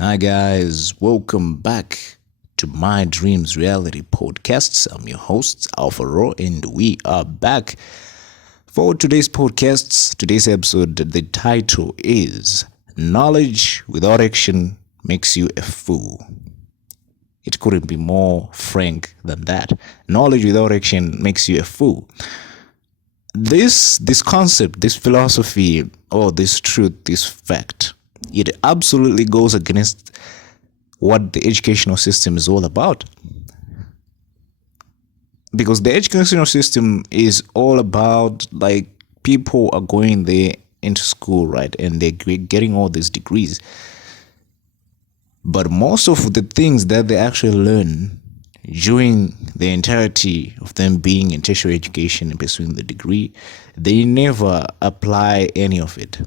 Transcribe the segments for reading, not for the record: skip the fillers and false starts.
Hi guys, welcome back to My Dreams Reality Podcasts. I'm your host Alvaro, and we are back for today's podcasts. Today's episode, the title is Knowledge Without Action Makes You a Fool. It couldn't be more frank than that. Knowledge without action makes you a fool. This concept, this philosophy, or this truth, this fact, it absolutely goes against what the educational system is all about. Because the educational system is all about, like, people are going there into school, right? And they're getting all these degrees. But most of the things that they actually learn during the entirety of them being in tertiary education and pursuing the degree, they never apply any of it.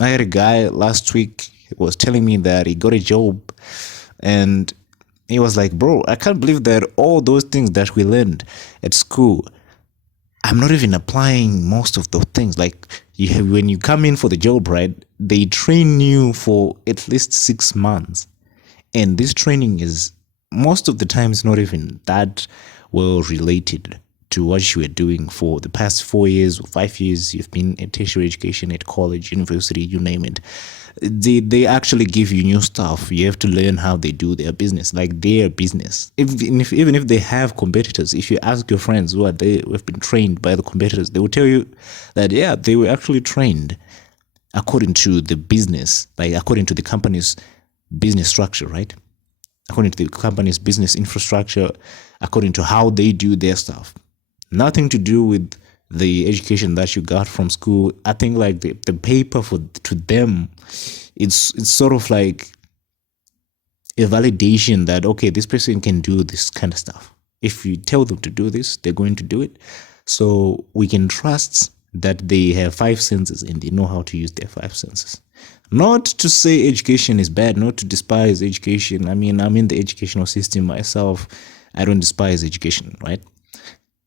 I had a guy last week was telling me that he got a job, and he was like, bro, I can't believe that all those things that we learned at school, I'm not even applying most of those things. Like, when you come in for the job, right, they train you for at least 6 months. And this training is most of the times not even that well related to what you were doing for the past 4 years or 5 years. You've been in tertiary education at college, university, you name it. They actually give you new stuff. You have to learn how they do their business, like their business. Even if they have competitors, if you ask your friends who have been trained by the competitors, they will tell you that, yeah, they were actually trained according to the business, like according to the company's business structure, right? According to the company's business infrastructure, according to how they do their stuff. Nothing to do with the education that you got from school. I think like the paper to them, it's sort of like a validation that, okay, this person can do this kind of stuff. If you tell them to do this, they're going to do it. So we can trust that they have 5 senses and they know how to use their 5 senses. Not to say education is bad, not to despise education. I mean, I'm in the educational system myself. I don't despise education, right?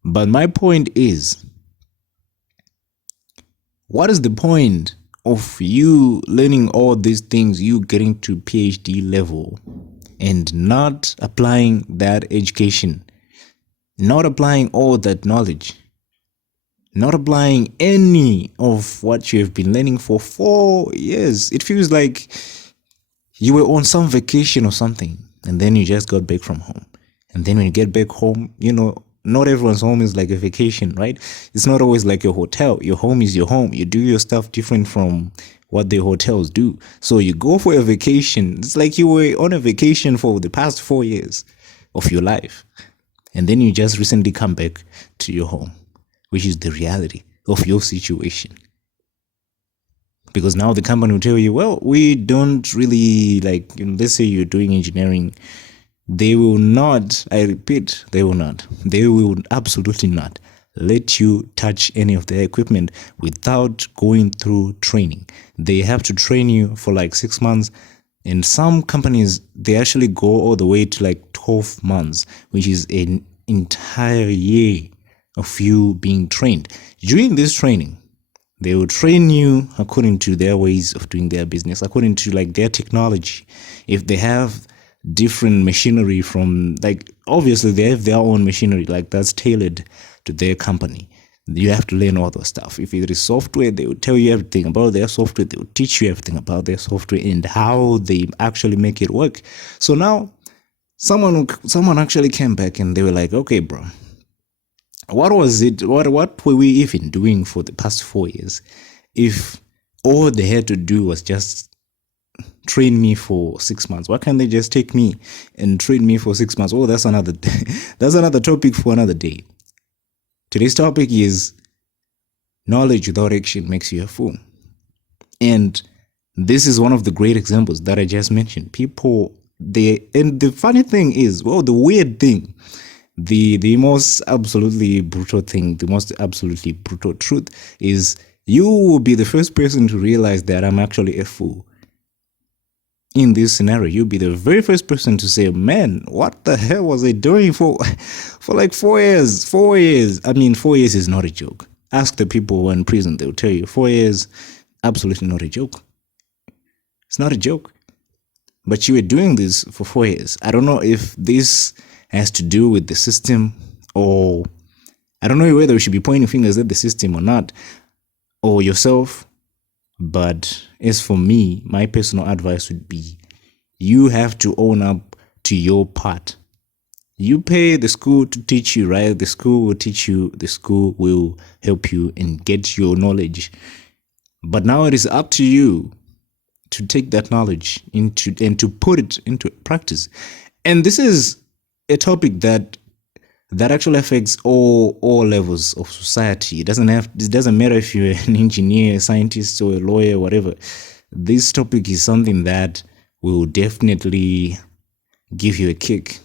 But my point is, what is the point of you learning all these things, you getting to PhD level, and not applying that education, not applying all that knowledge, not applying any of what you have been learning for 4 years? It feels like you were on some vacation or something, and then you just got back from home. And then when you get back home, not everyone's home is like a vacation, right? It's not always like your hotel. Your home is your home. You do your stuff different from what the hotels do. So you go for a vacation. It's like you were on a vacation for the past 4 years of your life. And then you just recently come back to your home, which is the reality of your situation. Because now the company will tell you, well, we don't really, like, let's say you're doing engineering. They will not, I repeat, they will absolutely not let you touch any of their equipment without going through training. They have to train you for like 6 months. In some companies, they actually go all the way to like 12 months, which is an entire year of you being trained. During this training, they will train you according to their ways of doing their business, according to like their technology. If they have different machinery from, like, obviously they have their own machinery, like that's tailored to their company. You have to learn all those stuff. If it is software, they will tell you everything about their software. They will teach you everything about their software and how they actually make it work. So now someone actually came back and they were like, okay, bro, what was it? What were we even doing for the past 4 years if all they had to do was just train me for 6 months? Why can't they just take me and train me for 6 months? Oh, that's another that's another topic for another day. Today's topic is knowledge without action makes you a fool. And this is one of the great examples that I just mentioned. And the funny thing is, well, the weird thing, the most absolutely brutal thing, the most absolutely brutal truth is, you will be the first person to realize that I'm actually a fool. In this scenario, you'll be the very first person to say, man, what the hell was I doing for like 4 years? 4 years. I mean, 4 years is not a joke. Ask the people who are in prison, they'll tell you 4 years, absolutely not a joke. It's not a joke. but you were doing this for 4 years. I don't know if this has to do with the system, or I don't know whether we should be pointing fingers at the system or not, or yourself. But as for me, my personal advice would be you have to own up to your part. You pay the school to teach you, right? The school will teach you, the school will help you and get your knowledge. But now it is up to you to take that knowledge into and to put it into practice. And this is a topic that actually affects all levels of society. It doesn't matter if you're an engineer, a scientist, or a lawyer, whatever. This topic is something that will definitely give you a kick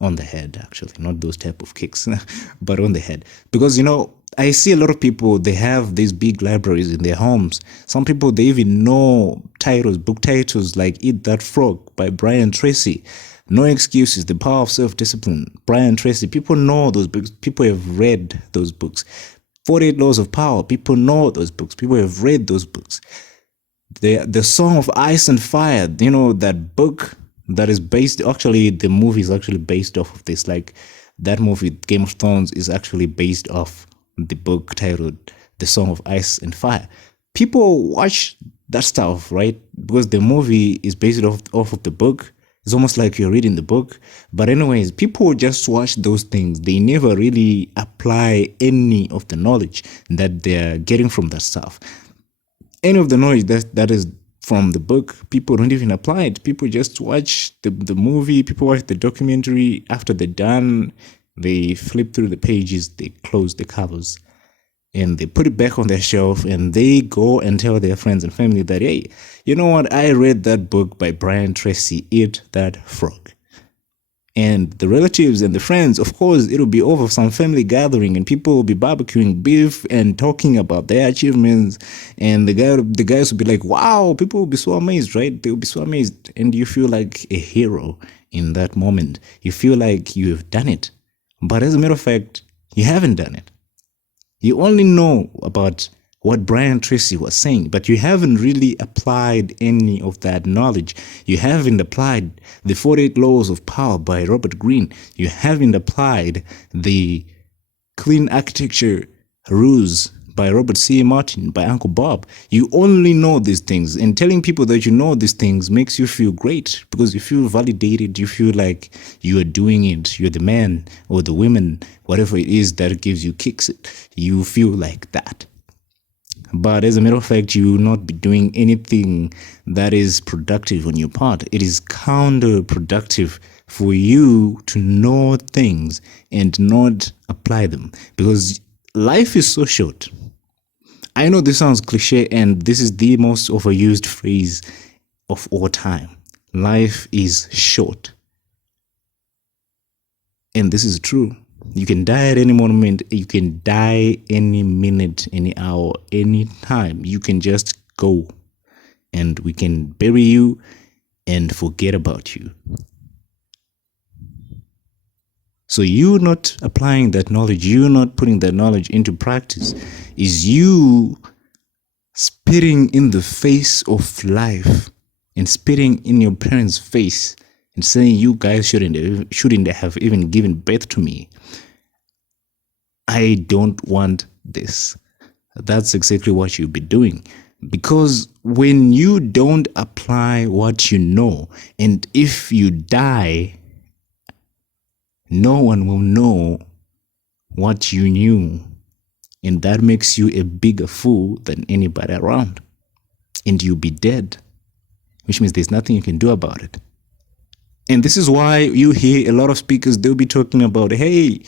on the head, actually, not those type of kicks, but on the head. Because I see a lot of people, they have these big libraries in their homes. Some people, they even know book titles like Eat That Frog by Brian Tracy. No Excuses, The Power of Self-Discipline, Brian Tracy. People know those books. People have read those books. 48 Laws of Power. People know those books. People have read those books. The Song of Ice and Fire, that book that is based, actually, the movie is actually based off of this. Like, that movie, Game of Thrones, is actually based off the book titled The Song of Ice and Fire. People watch that stuff, right? Because the movie is based off of the book. It's almost like you're reading the book. But anyways, people just watch those things. They never really apply any of the knowledge that they're getting from that stuff. Any of the knowledge that is from the book, people don't even apply it. People just watch the movie. People watch the documentary. After they're done, they flip through the pages, they close the covers, and they put it back on their shelf, and they go and tell their friends and family that, hey, you know what? I read that book by Brian Tracy, Eat That Frog. And the relatives and the friends, of course, it'll be over some family gathering, and people will be barbecuing beef and talking about their achievements. And the guys will be like, wow, people will be so amazed, right? They'll be so amazed. And you feel like a hero in that moment. You feel like you have done it. But as a matter of fact, you haven't done it. You only know about what Brian Tracy was saying, but you haven't really applied any of that knowledge. You haven't applied the 48 Laws of Power by Robert Greene. You haven't applied the Clean Architecture Rules by Robert C. Martin, by Uncle Bob. You only know these things, and telling people that you know these things makes you feel great because you feel validated. You feel like you are doing it. You're the man or the woman, whatever it is that gives you kicks it. You feel like that. But as a matter of fact, you will not be doing anything that is productive on your part. It is counterproductive for you to know things and not apply them because life is so short. I know this sounds cliche, and this is the most overused phrase of all time. Life is short. And this is true. You can die at any moment. You can die any minute, any hour, any time. You can just go, and we can bury you and forget about you. So you not applying that knowledge, you not putting that knowledge into practice, is you spitting in the face of life and spitting in your parents' face and saying you guys shouldn't have even given birth to me. I don't want this. That's exactly what you'll be doing. Because when you don't apply what you know, and if you die, no one will know what you knew. And that makes you a bigger fool than anybody around. And you'll be dead, which means there's nothing you can do about it. And this is why you hear a lot of speakers, they'll be talking about, hey,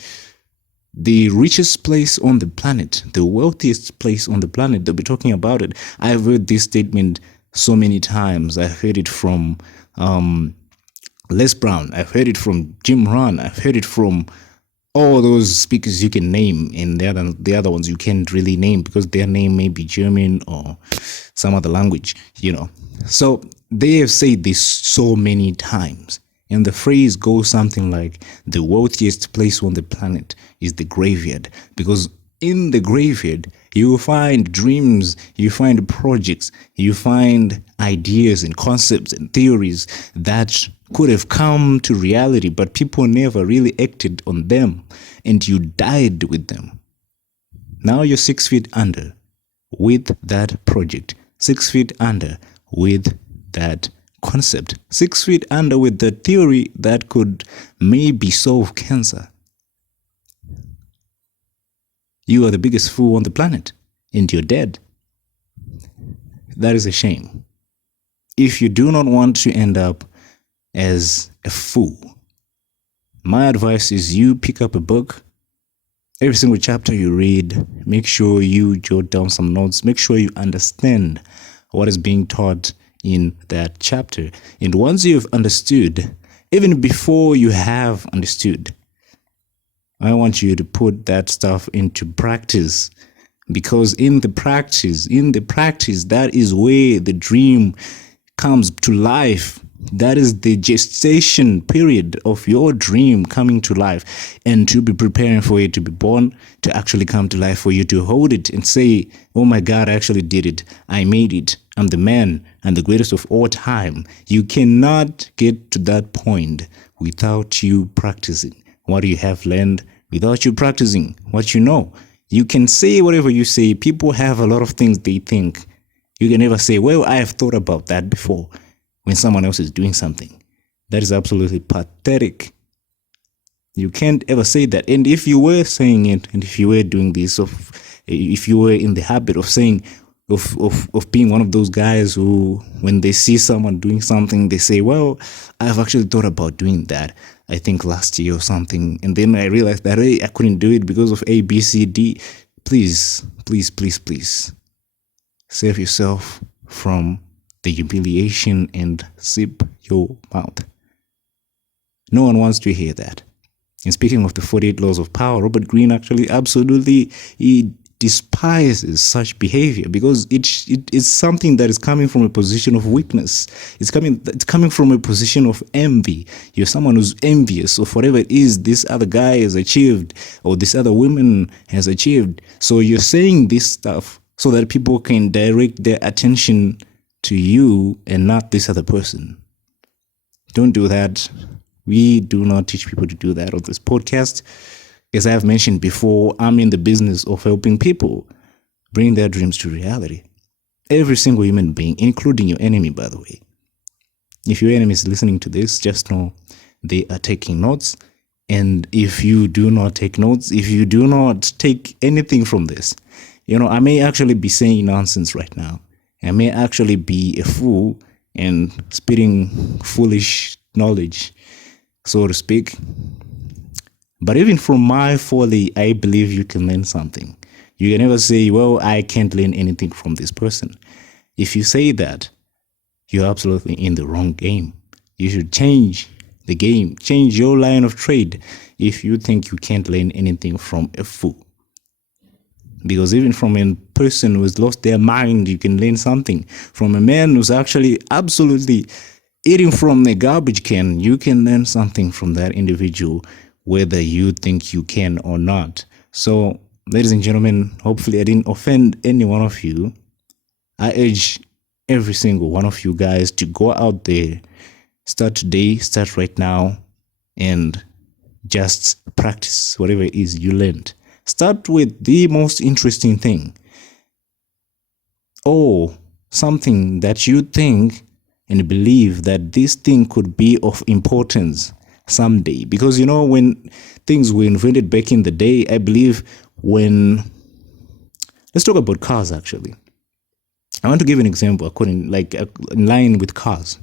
the richest place on the planet, the wealthiest place on the planet, they'll be talking about it. I've heard this statement so many times. I heard it from Les Brown. I've heard it from Jim Rohn. I've heard it from all those speakers you can name, and the other ones you can't really name because their name may be German or some other language, So they have said this so many times. And the phrase goes something like, the wealthiest place on the planet is the graveyard. Because in the graveyard, You find dreams, you find projects, you find ideas and concepts and theories that could have come to reality, but people never really acted on them, and you died with them. Now you're 6 feet under with that project, 6 feet under with that concept, 6 feet under with the theory that could maybe solve cancer. You are the biggest fool on the planet, and you're dead. That is a shame. If you do not want to end up as a fool, my advice is you pick up a book. Every single chapter you read, make sure you jot down some notes. Make sure you understand what is being taught in that chapter. And once you've understood, even before you have understood, I want you to put that stuff into practice, because in the practice, that is where the dream comes to life. That is the gestation period of your dream coming to life, and to be preparing for it to be born, to actually come to life, for you to hold it and say, oh my God, I actually did it. I made it. I'm the man and the greatest of all time. You cannot get to that point without you practicing what you have learned, without you practicing what you know. You can say whatever you say. People have a lot of things they think. You can never say, well, I have thought about that before, when someone else is doing something. That is absolutely pathetic. You can't ever say that. And if you were saying it, and if you were doing this, if you were in the habit of saying, of being one of those guys who, when they see someone doing something, they say, well, I've actually thought about doing that, I think last year or something, and then I realized that, hey, I couldn't do it because of A, B, C, D. Please, please, please, please, save yourself from the humiliation and zip your mouth. No one wants to hear that. And speaking of the 48 laws of power, Robert Greene actually absolutely he despises such behavior, because it is something that is coming from a position of weakness. It's coming from a position of envy. You're someone who's envious of whatever it is this other guy has achieved, or this other woman has achieved. So you're saying this stuff so that people can direct their attention to you and not this other person. Don't do that. We do not teach people to do that on this podcast. As I have mentioned before, I'm in the business of helping people bring their dreams to reality. Every single human being, including your enemy, by the way. If your enemy is listening to this, just know they are taking notes. And if you do not take notes, if you do not take anything from this, I may actually be saying nonsense right now. I may actually be a fool and spitting foolish knowledge, so to speak. But even from my folly, I believe you can learn something. You can never say, well, I can't learn anything from this person. If you say that, you're absolutely in the wrong game. You should change the game, change your line of trade if you think you can't learn anything from a fool. Because even from a person who has lost their mind, you can learn something. From a man who's actually absolutely eating from a garbage can, you can learn something from that individual, whether you think you can or not. So, ladies and gentlemen, hopefully I didn't offend any one of you. I urge every single one of you guys to go out there, start today, start right now, and just practice whatever it is you learned. Start with the most interesting thing, or something that you think and believe that this thing could be of importance someday. Because when things were invented back in the day, I believe let's talk about cars. Actually, I want to give an example in line with cars.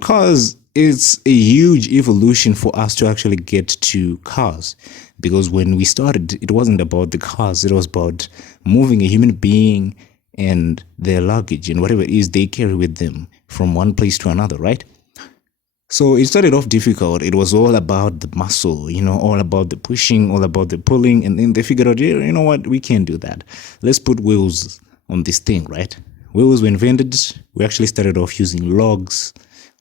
Cars, it's a huge evolution for us to actually get to cars, because when we started, it wasn't about the cars. It was about moving a human being and their luggage and whatever it is they carry with them from one place to another, right? So it started off difficult. It was all about the muscle, all about the pushing, all about the pulling. And then they figured out, you know what, we can't do that. Let's put wheels on this thing, right? Wheels were invented. We actually started off using logs,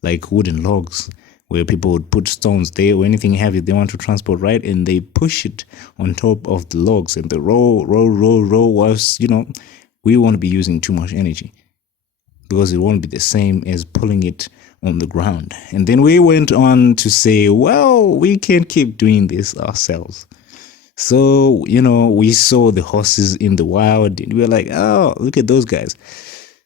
like wooden logs. where people would put stones there or anything heavy they want to transport, right? And they push it on top of the logs, and the row was, we won't be using too much energy because it won't be the same as pulling it on the ground. And then we went on to say, well, we can't keep doing this ourselves. So, we saw the horses in the wild and we were like, oh, look at those guys.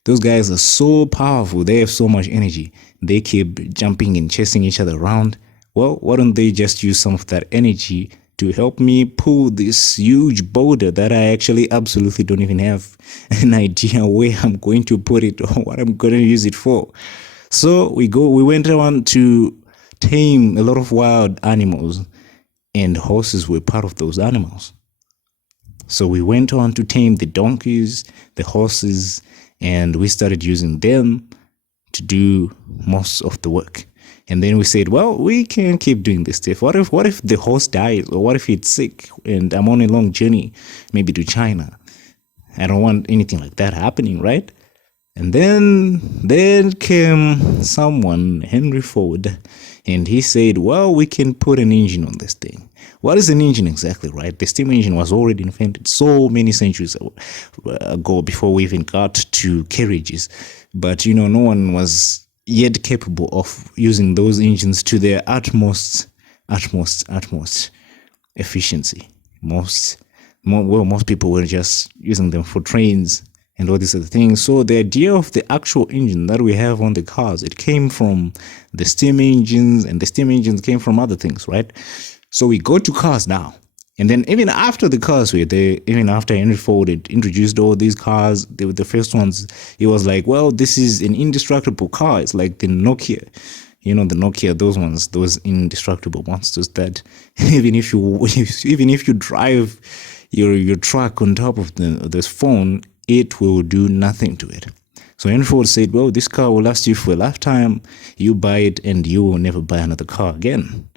Those guys are so powerful. They have so much energy. They keep jumping and chasing each other around. Well, why don't they just use some of that energy to help me pull this huge boulder that I actually absolutely don't even have an idea where I'm going to put it or what I'm going to use it for. So we went on to tame a lot of wild animals, and horses were part of those animals. So we went on to tame the donkeys, the horses, and we started using them to do most of the work. And then we said, well, we can't keep doing this stuff. What if the horse dies, or what if it's sick and I'm on a long journey, maybe to China? I don't want anything like that happening, right? And then came someone, Henry Ford, and he said, well, we can put an engine on this thing. What is an engine exactly, right? The steam engine was already invented so many centuries ago before we even got to carriages. But, no one was yet capable of using those engines to their utmost efficiency. Most people were just using them for trains and all these other things. So the idea of the actual engine that we have on the cars, it came from the steam engines, and the steam engines came from other things, right? So we go to cars now. And then even after the cars were there, even after Henry Ford had introduced all these cars, they were the first ones. He was like, well, this is an indestructible car. It's like the Nokia. The Nokia, those ones, those indestructible monsters that even if you drive your truck on top of this phone, it will do nothing to it. So Henry Ford said, well, this car will last you for a lifetime. You buy it and you will never buy another car again.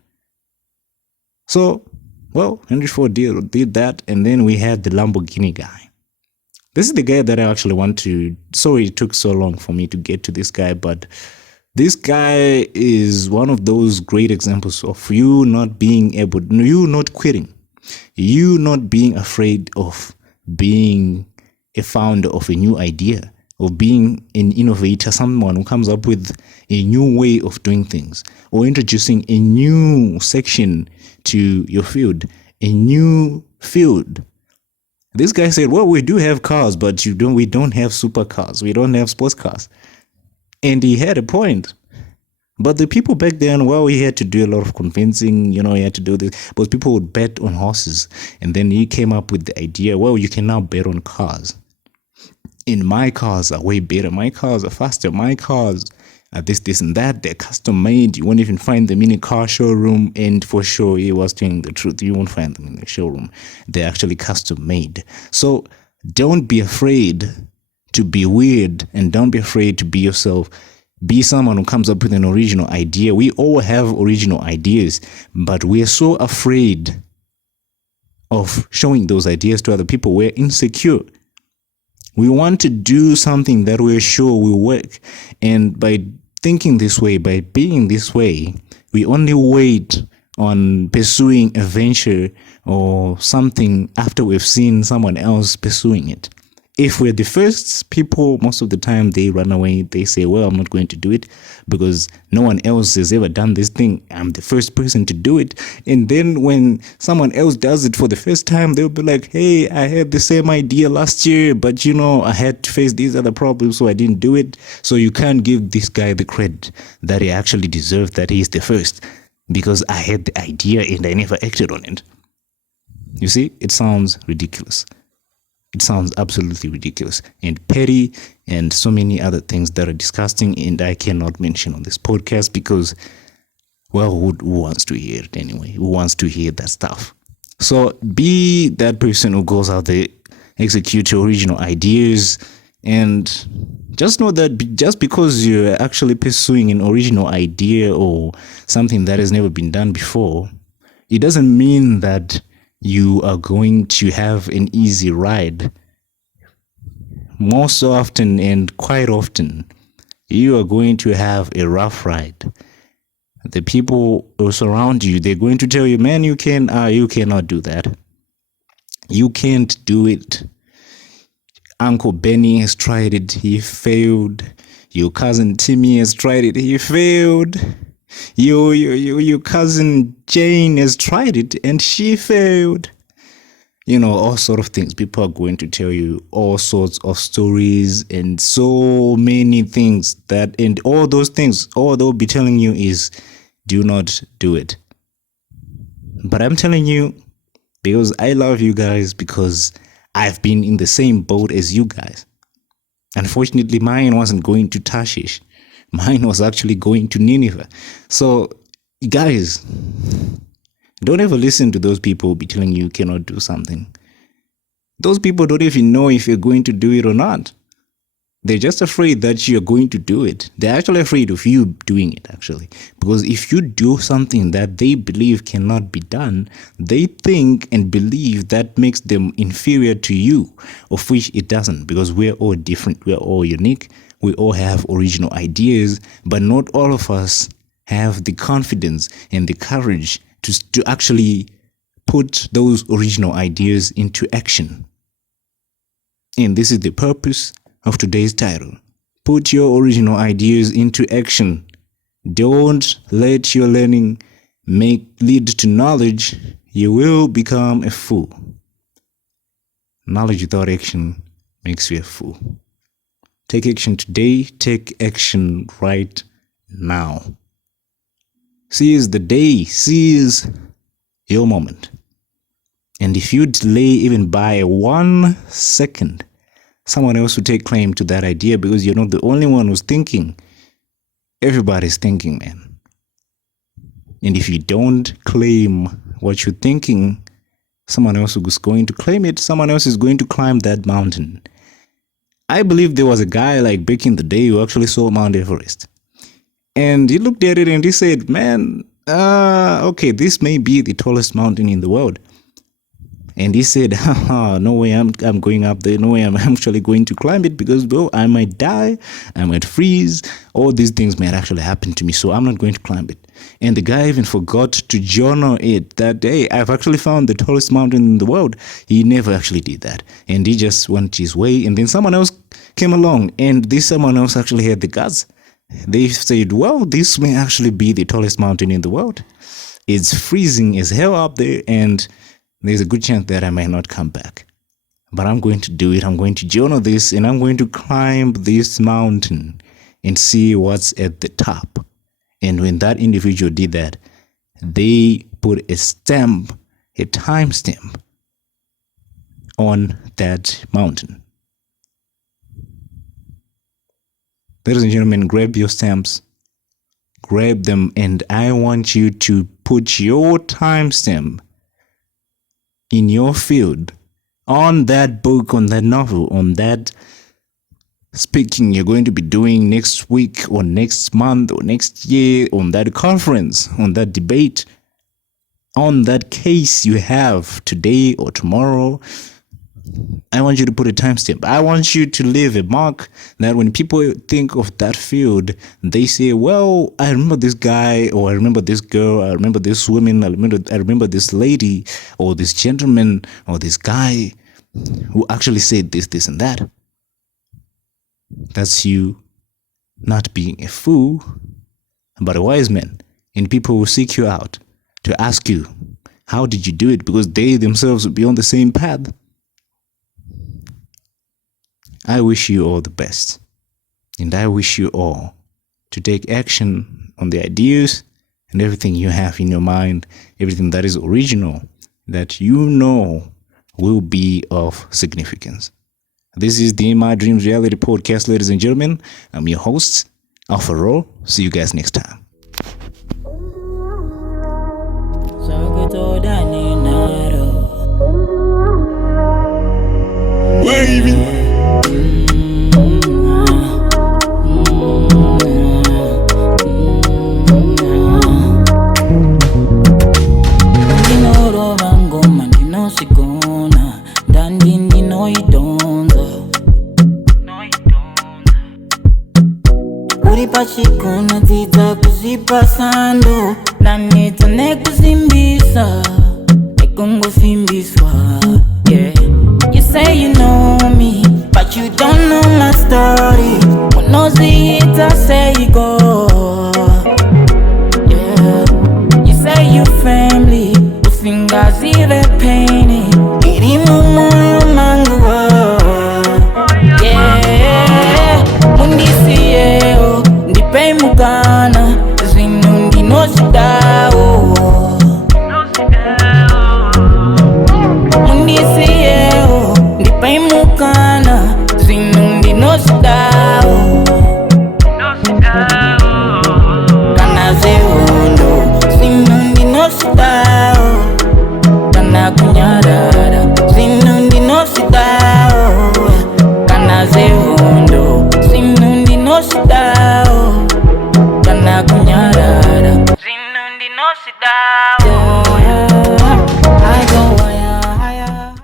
So, well, Henry Ford did that, and then we had the Lamborghini guy. This is the guy that I actually want to... Sorry it took so long for me to get to this guy, but this guy is one of those great examples of you not quitting, you not being afraid of being a founder of a new idea, of being an innovator, someone who comes up with a new way of doing things, or introducing a new section to your field, a new field. This guy said, well, we do have cars, but we don't have supercars, we don't have sports cars. And he had a point. But the people back then, well, he had to do a lot of convincing, he had to do this, but people would bet on horses. And then he came up with the idea, well, you can now bet on cars. And my cars are way better. My cars are faster. My cars are this and that. They're custom made. You won't even find them in a car showroom. And for sure, he was telling the truth. You won't find them in the showroom. They're actually custom made. So don't be afraid to be weird, and don't be afraid to be yourself. Be someone who comes up with an original idea. We all have original ideas, but we're so afraid of showing those ideas to other people. We're insecure. We want to do something that we're sure will work. And by thinking this way, by being this way, we only wait on pursuing a venture or something after we've seen someone else pursuing it. If we're the first, people, most of the time, they run away. They say, well, I'm not going to do it because no one else has ever done this thing. I'm the first person to do it. And then when someone else does it for the first time, they'll be like, hey, I had the same idea last year, but I had to face these other problems, so I didn't do it. So you can't give this guy the credit that he actually deserves, that he's the first, because I had the idea and I never acted on it. You see, it sounds ridiculous. It sounds absolutely ridiculous and petty and so many other things that are disgusting, and I cannot mention on this podcast because, well, who wants to hear it anyway? Who wants to hear that stuff? So be that person who goes out there, execute your original ideas, and just know that just because you're actually pursuing an original idea or something that has never been done before, it doesn't mean that you are going to have an easy ride. Most often and quite often, you are going to have a rough ride. The people who surround you, they're going to tell you, man, you cannot do that. You can't do it. Uncle Benny has tried it, he failed. Your cousin Timmy has tried it, he failed. Your cousin Jane has tried it and she failed. All sort of things. People are going to tell you all sorts of stories and so many things and all those things, all they'll be telling you is do not do it. But I'm telling you, because I love you guys, because I've been in the same boat as you guys. Unfortunately, mine wasn't going to Tarshish. Mine was actually going to Nineveh. So, guys, don't ever listen to those people who be telling you cannot do something. Those people don't even know if you're going to do it or not. They're just afraid that you're going to do it. They're actually afraid of you doing it, actually. Because if you do something that they believe cannot be done, they think and believe that makes them inferior to you, of which it doesn't, because we're all different, we're all unique, we all have original ideas, but not all of us have the confidence and the courage to actually put those original ideas into action. And this is the purpose of today's title. Put your original ideas into action. Don't let your learning lead to knowledge. You will become a fool. Knowledge without action makes you a fool. Take action today. Take action right now. Seize the day. Seize your moment. And if you delay even by 1 second, someone else will take claim to that idea, because you're not the only one who's thinking. Everybody's thinking, man. And if you don't claim what you're thinking, someone else is going to claim it. Someone else is going to climb that mountain. I believe there was a guy like back in the day who actually saw Mount Everest. And he looked at it and he said, man, okay, this may be the tallest mountain in the world. And he said, no way I'm going up there. No way I'm actually going to climb it, because, bro, I might die. I might freeze. All these things might actually happen to me. So I'm not going to climb it. And the guy even forgot to journal it that day. I've actually found the tallest mountain in the world. He never actually did that. And he just went his way. And then someone else came along. And this someone else actually had the guts. They said, well, this may actually be the tallest mountain in the world. It's freezing as hell up there. And there's a good chance that I might not come back. But I'm going to do it. I'm going to journal this, and I'm going to climb this mountain and see what's at the top. And when that individual did that, they put a stamp, a time stamp on that mountain. Ladies and gentlemen, grab your stamps. Grab them, and I want you to put your time stamp in your field, on that book, on that novel, on that speaking you're going to be doing next week or next month or next year, on that conference, on that debate, on that case you have today or tomorrow. I want you to put a timestamp. I want you to leave a mark that when people think of that field, they say, well, I remember this guy, or I remember this girl, I remember this woman, I remember this lady, or this gentleman, or this guy who actually said this, and that. That's you not being a fool, but a wise man. And people will seek you out to ask you, how did you do it? Because they themselves will be on the same path. I wish you all the best, and I wish you all to take action on the ideas and everything you have in your mind, everything that is original, that you know will be of significance. This is the In My Dreams Reality Podcast, ladies and gentlemen. I'm your host, Alpha Ro. See you guys next time. Wavy. Chico unatita kuzipasando na nita nekuzimbisa nekungo fimbiswa. Yeah, you say you know me, but you don't know my story. Unozi ita say you go. Yeah, you say you family, usingazi the pain. Irimu moyo manguwa. Yeah, mundisi yeo, ndipe muka